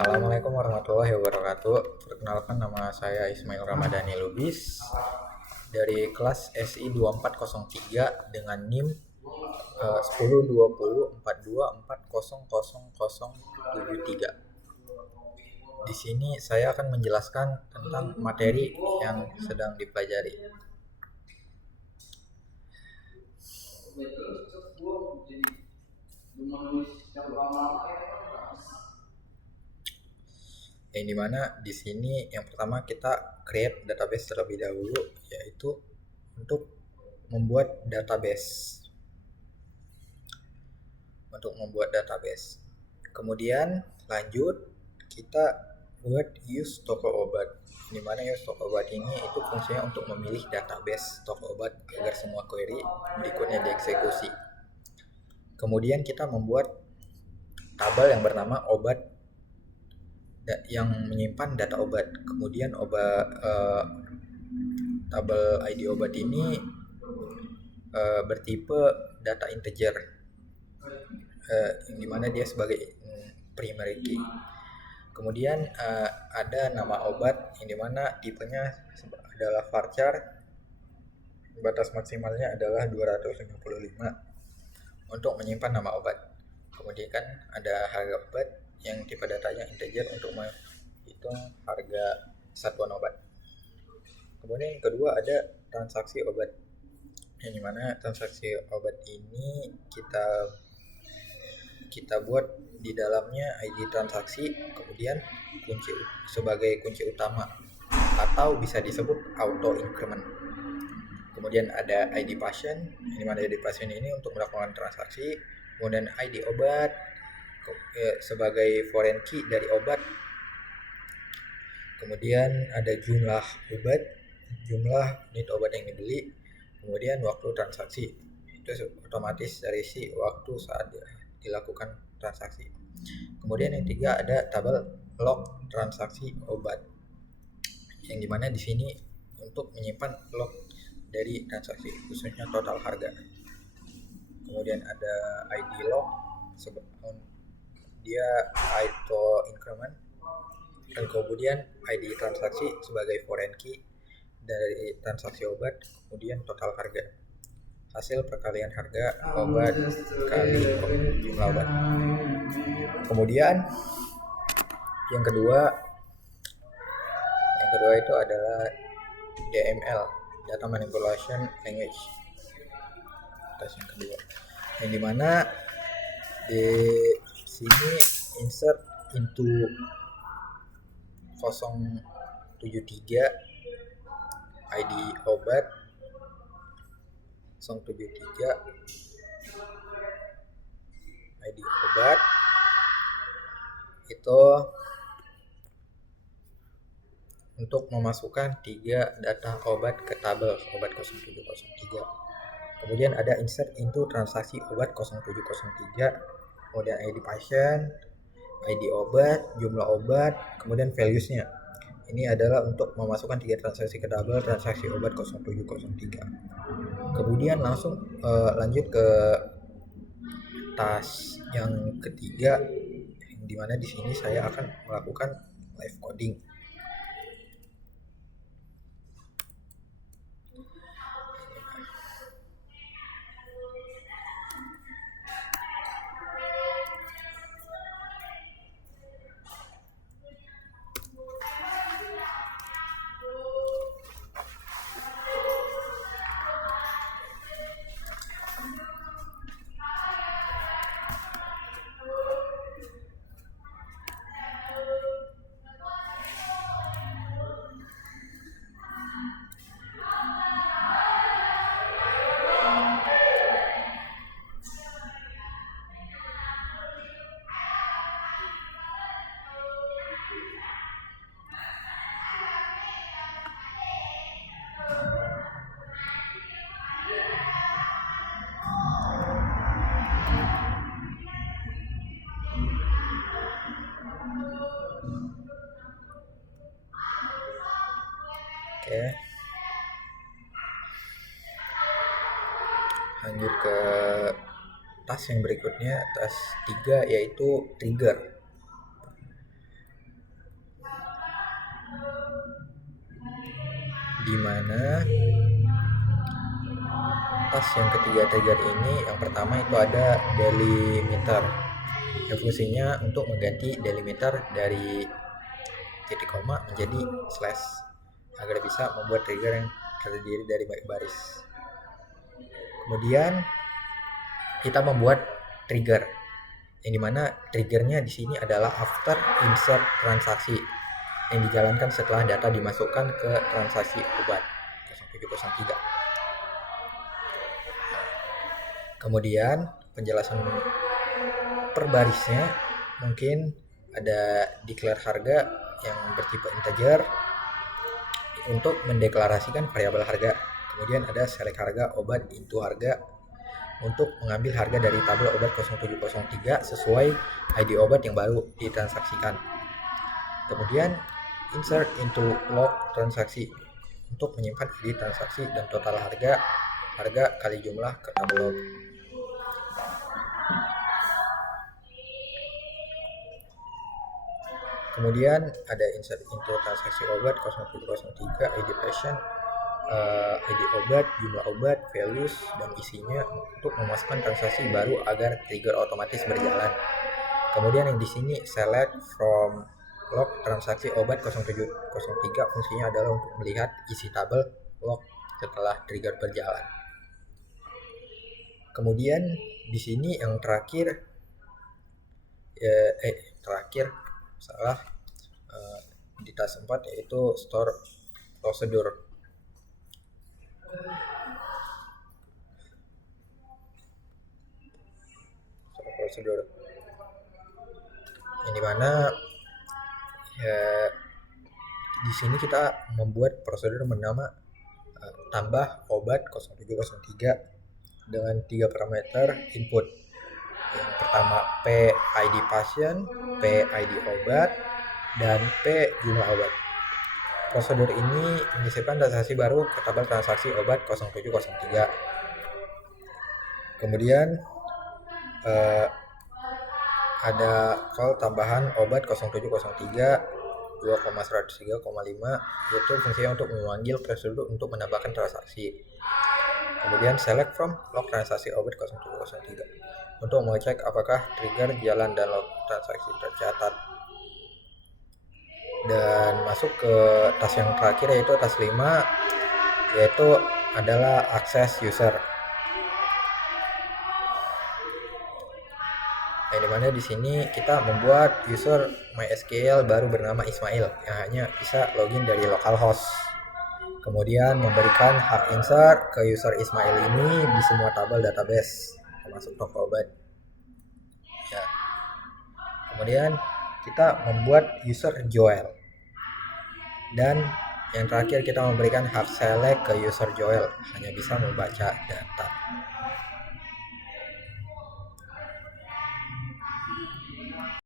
Assalamualaikum warahmatullahi wabarakatuh. Perkenalkan, nama saya Ismail Ramadhani Lubis dari kelas SI 2403 dengan NIM 102042404073. Di sini saya akan menjelaskan tentang materi yang sedang dipelajari. Yang dimana di sini yang pertama kita create database terlebih dahulu, yaitu untuk membuat database. Kemudian lanjut kita buat use toko obat. Dimana use toko obat ini itu fungsinya untuk memilih database toko obat agar semua query berikutnya dieksekusi. Kemudian kita membuat tabel yang bernama obat yang menyimpan data obat. Kemudian tabel ID obat ini bertipe data integer, yang dimana dia sebagai primary key. Kemudian ada nama obat yang dimana tipenya adalah varchar, batas maksimalnya adalah 255 untuk menyimpan nama obat. Kemudian kan ada harga obat yang tipe datanya integer untuk menghitung harga satuan obat. Kemudian yang kedua ada transaksi obat, yang dimana transaksi obat ini kita buat di dalamnya ID transaksi, kemudian sebagai kunci utama atau bisa disebut auto increment. Kemudian ada ID pasien, yang dimana ID pasien ini untuk melakukan transaksi. Kemudian ID obat sebagai foreign key dari obat. Kemudian ada jumlah obat, jumlah unit obat yang dibeli. Kemudian waktu transaksi, itu otomatis dari si waktu saat dilakukan transaksi. Kemudian yang ketiga ada tabel log transaksi obat, yang dimana di sini untuk menyimpan log dari transaksi, khususnya total harga. Kemudian ada ID log, dia auto increment, dan kemudian ID transaksi sebagai foreign key dari transaksi obat, kemudian total harga, hasil perkalian harga obat kali jumlah obat. Kemudian yang kedua itu adalah DML, data manipulation language. Tes yang kedua, yang dimana di sini insert into 073 ID obat 073 ID obat itu untuk memasukkan 3 data obat ke tabel obat 0703. Kemudian ada insert into transaksi obat 0703, kemudian ID pasien, ID obat, jumlah obat, kemudian values-nya. Ini adalah untuk memasukkan 3 transaksi ke tabel transaksi obat 0703. Kemudian langsung lanjut ke task yang ketiga, di mana di sini saya akan melakukan live coding. Oke. Lanjut ke task yang berikutnya, task 3, yaitu trigger. di mana tas yang ketiga trigger ini yang pertama itu ada delimiter yang fungsinya untuk mengganti delimiter dari titik koma menjadi slash agar bisa membuat trigger yang terdiri dari baris. Kemudian kita membuat trigger yang dimana triggernya di sini adalah after insert transaksi yang dijalankan setelah data dimasukkan ke transaksi obat 0703. Kemudian penjelasan per barisnya mungkin ada declare harga yang bertipe integer untuk mendeklarasikan variabel harga. Kemudian ada select harga obat into harga untuk mengambil harga dari tabel obat 0703 sesuai ID obat yang baru ditransaksikan. Kemudian insert into log transaksi untuk menyimpan ID transaksi dan total harga kali jumlah ke tabel log. Kemudian ada insert into transaksi obat 0703 ID patient, ID obat, jumlah obat, values, dan isinya untuk memasukkan transaksi baru agar trigger otomatis berjalan. Kemudian yang di sini select from log transaksi obat 0703 fungsinya adalah untuk melihat isi tabel log setelah trigger berjalan. Kemudian di sini yang terakhir di tas 4 yaitu store procedure. Yang dimana di sini kita membuat prosedur bernama tambah obat 0703 dengan 3 parameter input. Yang pertama P ID pasien, P ID obat, dan P jumlah obat. Prosedur ini menyisipkan transaksi baru ke tabel transaksi obat 0703. Kemudian ada call tambahan obat 0703 2,103,5 yaitu fungsinya untuk memanggil prosedur untuk menambahkan transaksi. Kemudian select from log transaksi obat 0703 untuk mengecek apakah trigger jalan dan log transaksi tercatat. Dan masuk ke tas yang terakhir yaitu tas 5 yaitu adalah access user. Yang dimana di sini kita membuat user MySQL baru bernama Ismail yang hanya bisa login dari localhost. Kemudian memberikan hak insert ke user Ismail ini di semua tabel database termasuk toko obat. Ya. Kemudian kita membuat user Joel. Dan yang terakhir kita memberikan hak select ke user Joel hanya bisa membaca data.